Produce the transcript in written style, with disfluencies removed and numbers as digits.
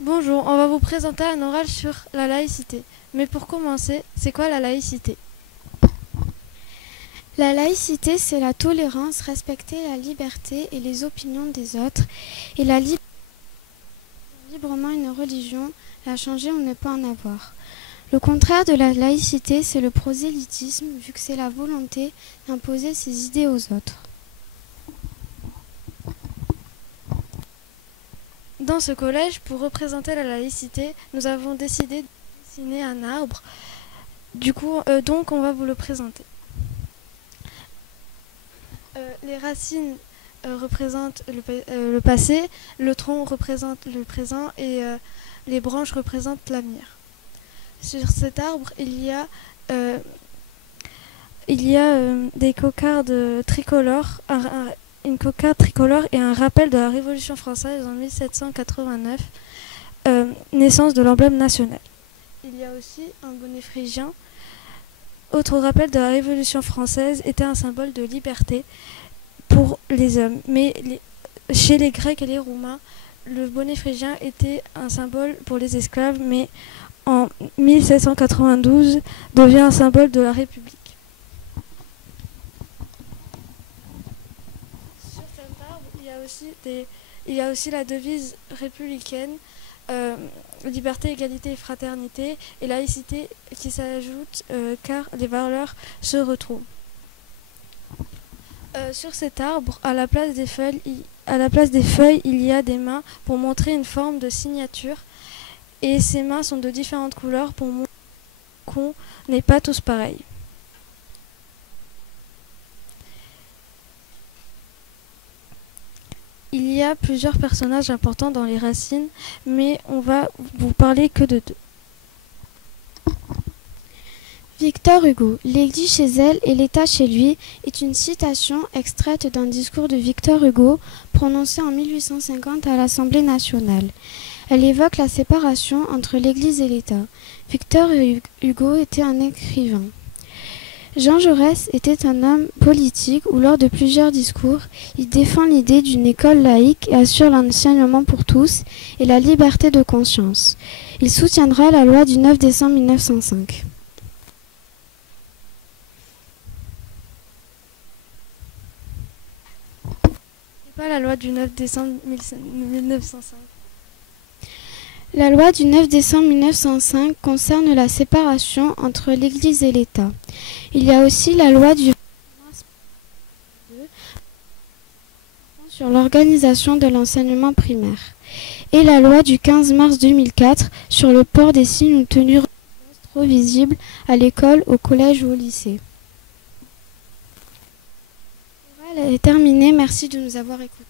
Bonjour, on va vous présenter un oral sur la laïcité. Mais pour commencer, c'est quoi la laïcité? La laïcité, c'est la tolérance, respecter la liberté et les opinions des autres, et librement une religion, la changer ou ne pas en avoir. Le contraire de la laïcité, c'est le prosélytisme, vu que c'est la volonté d'imposer ses idées aux autres. Dans ce collège, pour représenter la laïcité, nous avons décidé de dessiner un arbre. Donc on va vous le présenter. Les racines représentent le passé, le tronc représente le présent et les branches représentent l'avenir. Sur cet arbre, il y a des cocardes tricolores, une cocarde tricolore et un rappel de la Révolution française en 1789, naissance de l'emblème national. Il y a aussi un bonnet phrygien. Autre rappel de la Révolution française était un symbole de liberté pour les hommes. Mais chez les Grecs et les Roumains, le bonnet phrygien était un symbole pour les esclaves, mais en 1792 devient un symbole de la République. Sur cet arbre, il y a aussi la devise républicaine, liberté, égalité et fraternité, et laïcité qui s'ajoute car les valeurs se retrouvent. Sur cet arbre, à la place des feuilles, il y a des mains pour montrer une forme de signature, et ces mains sont de différentes couleurs pour montrer qu'on n'est pas tous pareils. Il y a plusieurs personnages importants dans les racines, mais on va vous parler que de deux. Victor Hugo, l'Église chez elle et l'État chez lui est une citation extraite d'un discours de Victor Hugo prononcé en 1850 à l'Assemblée nationale. Elle évoque la séparation entre l'Église et l'État. Victor Hugo était un écrivain. Jean Jaurès était un homme politique où lors de plusieurs discours, il défend l'idée d'une école laïque et assure l'enseignement pour tous et la liberté de conscience. Il soutiendra la loi du 9 décembre 1905. C'est pas la loi du 9 décembre 1905. La loi du 9 décembre 1905 concerne la séparation entre l'Église et l'État. Il y a aussi la loi du sur l'organisation de l'enseignement primaire et la loi du 15 mars 2004 sur le port des signes ou tenues trop visibles à l'école, au collège ou au lycée. L'oral est terminé, merci de nous avoir écoutés.